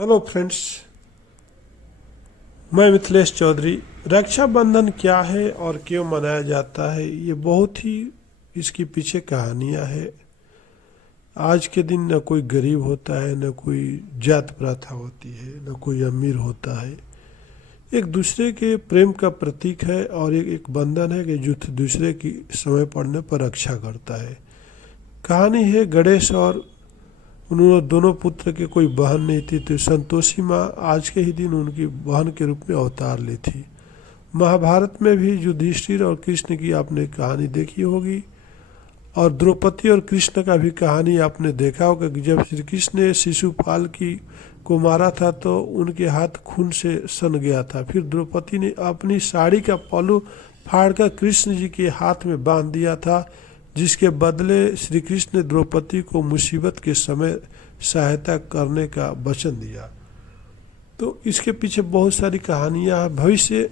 Hello friends, मैं मिथिलेश चौधरी। रक्षाबंधन क्या है और क्यों मनाया जाता है, ये बहुत ही इसके पीछे कहानियां है। आज के दिन न कोई गरीब होता है, न कोई जात प्रथा होती है, न कोई अमीर होता है। एक दूसरे के प्रेम का प्रतीक है और एक बंधन है कि जो दूसरे की समय पड़ने पर रक्षा करता है। कहानी है गणेश और उन्होंने दोनों पुत्र के कोई बहन नहीं थी, तो संतोषी माँ आज के ही दिन उनकी बहन के रूप में अवतार ली थी। महाभारत में भी युधिष्ठिर और कृष्ण की आपने कहानी देखी होगी, और द्रौपदी और कृष्ण का भी कहानी आपने देखा होगा कि जब श्री कृष्ण ने शिशुपाल की को मारा था तो उनके हाथ खून से सन गया था। फिर द्रौपदी ने अपनी साड़ी का पल्लू फाड़कर कृष्ण जी के हाथ में बांध दिया था, जिसके बदले श्री कृष्ण ने द्रौपदी को मुसीबत के समय सहायता करने का वचन दिया। तो इसके पीछे बहुत सारी कहानियां हैं। भविष्य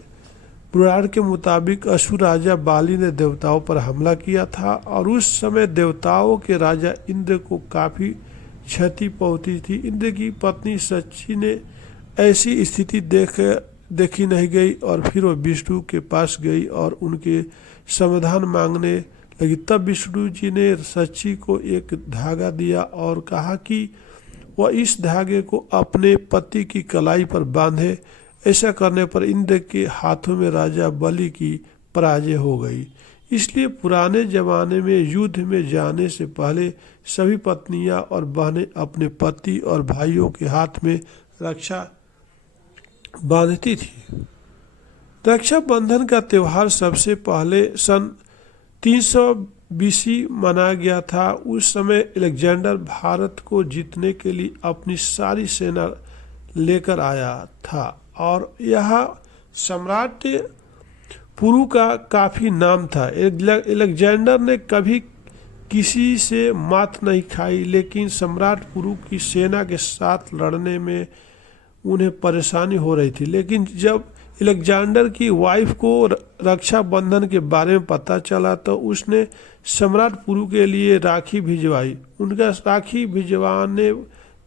पुराण के मुताबिक असुर राजा बाली ने देवताओं पर हमला किया था और उस समय देवताओं के राजा इंद्र को काफ़ी क्षति पहुंची थी। इंद्र की पत्नी सची ने ऐसी स्थिति देखी नहीं गई और फिर वो विष्णु के पास गई और उनके समाधान मांगने लगी। तब विष्णु जी ने सची को एक धागा दिया और कहा कि वह इस धागे को अपने पति की कलाई पर बांधे। ऐसा करने पर इंद्र के हाथों में राजा बलि की पराजय हो गई। इसलिए पुराने जमाने में युद्ध में जाने से पहले सभी पत्नियां और बहनें अपने पति और भाइयों के हाथ में रक्षा बांधती थी। रक्षाबंधन का त्यौहार सबसे पहले सन 300 BC मनाया गया था। उस समय अलेक्जेंडर भारत को जीतने के लिए अपनी सारी सेना लेकर आया था और यह सम्राट पुरु का काफ़ी नाम था। अलेक्जेंडर ने कभी किसी से मात नहीं खाई, लेकिन सम्राट पुरु की सेना के साथ लड़ने में उन्हें परेशानी हो रही थी। लेकिन जब अलेक्जेंडर की वाइफ को रक्षाबंधन के बारे में पता चला तो उसने सम्राट पुरु के लिए राखी भिजवाई। उनका राखी भिजवाने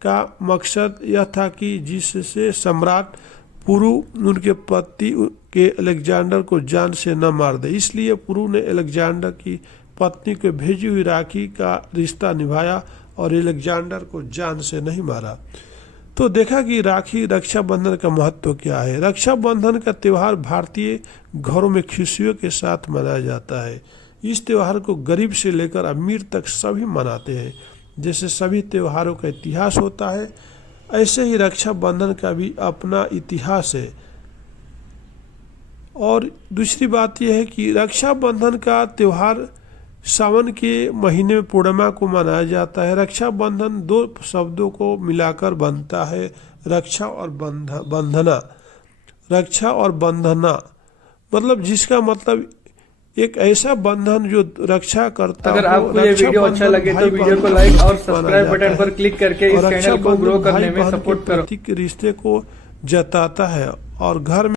का मकसद यह था कि जिससे सम्राट पुरु उनके पति के अलेक्जेंडर को जान से न मार दे। इसलिए पुरु ने अलेक्जेंडर की पत्नी को भेजी हुई राखी का रिश्ता निभाया और अलेक्जेंडर को जान से नहीं मारा। तो देखा कि राखी रक्षाबंधन का महत्व क्या है। रक्षाबंधन का त्यौहार भारतीय घरों में खुशियों के साथ मनाया जाता है। इस त्यौहार को गरीब से लेकर अमीर तक सभी मनाते हैं। जैसे सभी त्योहारों का इतिहास होता है, ऐसे ही रक्षाबंधन का भी अपना इतिहास है। और दूसरी बात यह है कि रक्षाबंधन का त्यौहार सावन के महीने में पूर्णिमा को मनाया जाता है। रक्षाबंधन दो शब्दों को मिलाकर बनता है, रक्षा और बंधना। रक्षा और बंधना मतलब जिसका मतलब एक ऐसा बंधन जो रक्षा करता है। अगर आपको ये वीडियो अच्छा लगे तो वीडियो को लाइक और सब्सक्राइब बटन पर क्लिक करके इस चैनल को ग्रो करने में सपोर्ट करो। रिश्ते को जताता है और घर में